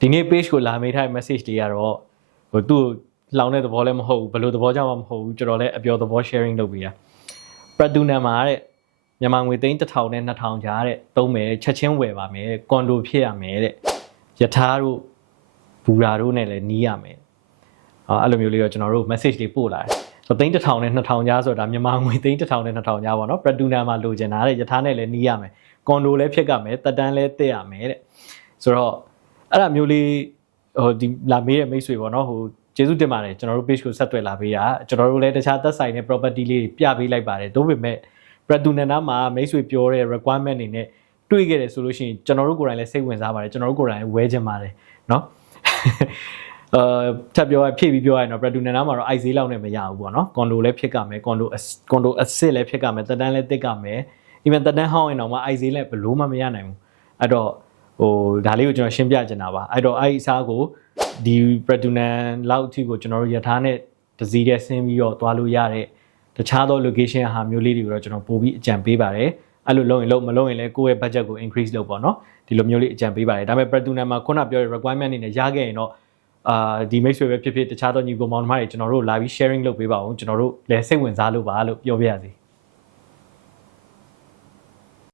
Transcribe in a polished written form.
ဒီနေ့ page ကိုလာမေးထားတဲ့ message တွေကတော့ဟိုသူ့လောင်တဲ့သဘောလည်းမဟုတ်ဘူးဘယ်လိုသဘောကြောင့်မှမဟုတ်ဘူးကျွန်တော်လည်းအပြောသဘော sharing လုပ်ပေးတာပရဒူနန်မှာတဲ့မြန်မာငွေသိန်း1000နဲ့2000ကြားတဲ့သုံးမယ်ချက်ချင်းဝယ်ပါမယ်ကွန်ဒိုဖြစ်ရမယ်တဲ့ယထာတို့ဘူရာတို့နဲ့လည်းနီးရမယ်အဲ့လိုမျိုးလေးတော့ကျွန်တော်တို့ message တွေပို့လာတယ်ဆိုတော့သိန်း1000နဲ့2000ကြားဆိုတာမြန်မာငွေသိန်း1000နဲ့2000ကြားပေါ့နော်ပရဒူနန်မှာလိုချင်တာတဲ့ယထာနဲ့လည်းနီးရမယ်ကွန်ဒိုလည်းဖြစ်ရမယ်တက်တန်းလည်းတက်ရမယ်တဲ့ဆိုတော့အဲ့ဒါမျိုးလေးဟိုဒီလာမေးတဲ့မိတ်ဆွေပေါ့နော်ဟိုကျေးဇူးတင်ပါတယ်ကျွန်တော်တို့ page ကိုဆက်သွယ်လာပေးတာကျွန်တော်တို့လည်းတခြားသက်ဆိုင်တဲ့ property လေးပြပေးလိုက်ပါတယ်ဒါပေမဲ့ပရဒူနန်နာမှာမိတ်ဆွေပြောတဲ့ requirement တွေနဲ့တွေ့ခဲ့တယ်ဆိုလို့ရှိရင်ကျွန်တော်တို့ကိုယ်တိုင်လည်းစိတ်ဝင်စားပါတယ်ကျွန်တော်တို့ကိုယ်တိုင်ဝဲချင်ပါတယ်เนาะထပ်ပြောဖြည့်ပြီးပြောရရင်တော့ပရဒူနန်နာမှာတော့ IC လောက်နဲ့မရဘူးပေါ့နော်ကွန်ဒိုလည်းဖြစ်ကမယ်ကွန်ဒိုအစ်စ်လည်းဖြစ်ကမယ်တက်တန်းလည်းတက်ကမယ် even တက်တန်းဟောင်းရင်တော့မှ IC လည်းဘလို့မှမရနိုင်ဘူးအဲ့တော့ဟိုဒါလေးကိုကျွန်တော်ရှင်းပြချင်တာပါအဲ့တော့အဲ့အစားကိုဒီပရဒူနန်လောက်အထိကိုကျွန်တော်တို့ယထာနဲ့တစည်းတဲ့ဆင်းပြီးတော့သွားလို့ရတဲ့တခြားသော location ဟာမျိုးလေးတွေကိုတော့ကျွန်တော်ပို့ပြီးအကြံပေးပါတယ်အဲ့လိုလုပ်ရင်လုပ်မလုပ်ရင်လည်းကိုယ့်ရဲ့ budget ကို increase လုပ်ပေါ့နော်ဒီလိုမျိုးလေးအကြံပေးပါတယ်ဒါပေမဲ့ ပရဒူနန်မှာခုနပြောတဲ့ requirement တွေနဲ့ရခဲ့ရင်တော့ဒီမိတ်ဆွေပဲဖြစ်ဖြစ်တခြားသောညီကိုမောင်နှမတွေကျွန်တော်တို့လာပြီး sharing လုပ်ပေးပါအောင်ကျွန်တော်တို့လည်းစိတ်ဝင်စားလို့ပါလို့ပြောပြရစီ